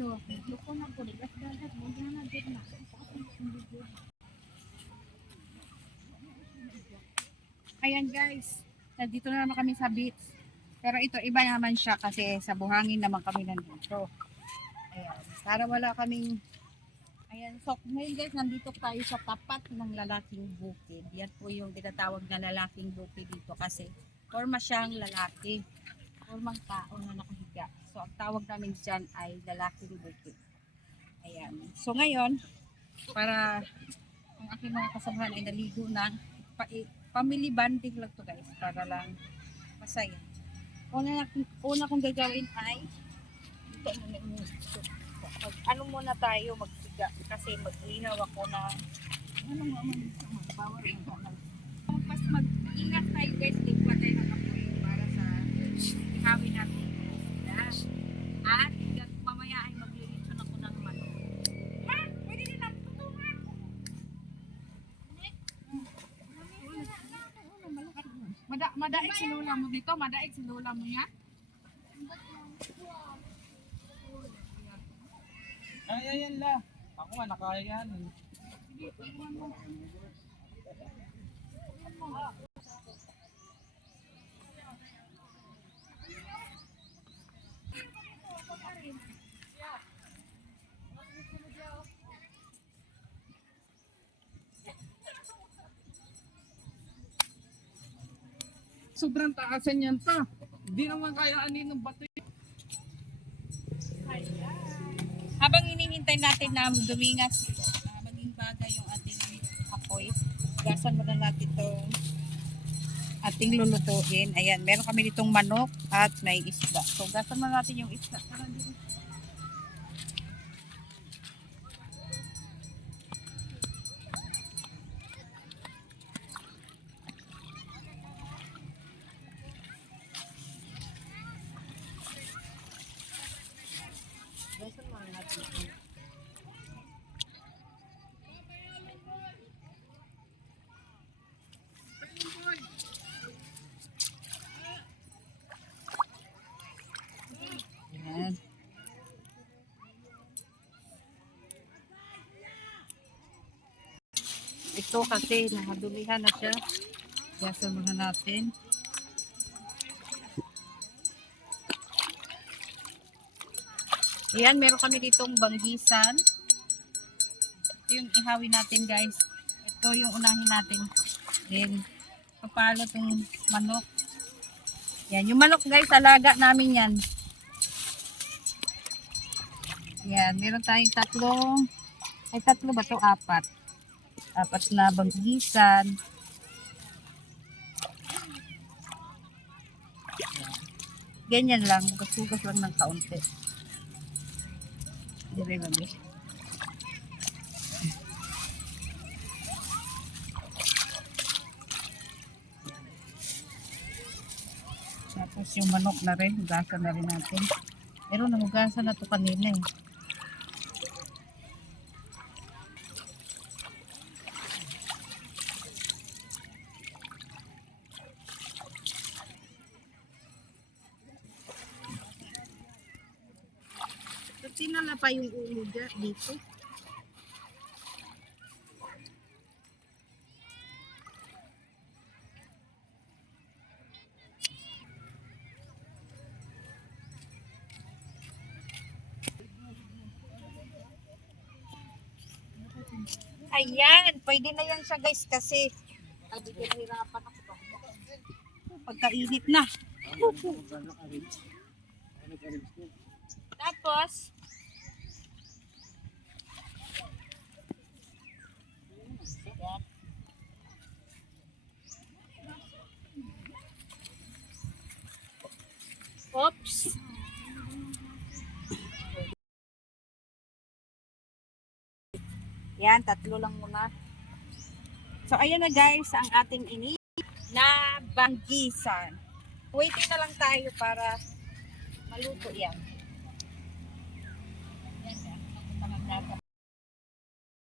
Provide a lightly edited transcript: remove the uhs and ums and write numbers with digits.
kayo. Loko na po. Dagat mo. Gana din na. Ayan guys. Nandito na naman kami sa beach. Pero ito iba naman siya kasi sa buhangin naman kami nandito. Ayan. Para wala kaming... Ayan. So ngayon guys, nandito tayo sa tapat ng lalaking bukid. Yan po yung tinatawag na lalaking bukid dito kasi forma siyang lalaki. Formang tao na nakahiga. So ang tawag namin dyan ay lalaking bukid. Ayan. So ngayon, para ang aking mga kasamahan ay naligo na, family bonding lang to guys, para lang masaya. Una kong gagawin ay ano muna tayo magsiga kasi maglihaw ako na mas mag-ingat tayo guys, di pa tayo nakapoy para sa ihawin natin at mamaya ay maglilitsyon ako ng manok. Ha? Pwede din ang tutungan. Madaig si lola mo dito? Madaig si lola mo yan? Kaya yan la. Ako nga nakaya yan. Sobrang taasan yan pa. Hindi naman kaya anin ng bato. Habang hinihintay natin na dumingas, maging bagay yung ating apoy, gasan muna natin itong ating lulutuin. Ayan, meron kami ditong manok at may isda. So, gasan muna natin yung isda. Ayan. Ito kasi nakadulihan na siya. Gasan muna natin. Ayan, meron kami ditong banggisan. Ito yung ihawin natin guys. Ito yung unahin natin. Then, papalo itong manok. Yan, yung manok guys, alaga namin yan. Yan, meron tayong tatlo ba ito? Apat na banggisan. Ganyan lang, hugas lang ng kaunti. Dire lang eh. Tapos yung manok na rin, hugasan na rin natin. Pero nahugasan na ito kanina eh. Sinala pa yung ulo dito. Ayan, pwede na yan siya guys kasi nahirapan ako pagkainit na. Tapos oops. Yan, tatlo lang muna. So, ayan na guys, ang ating na banggisan. Waiting na lang tayo para maluto yan.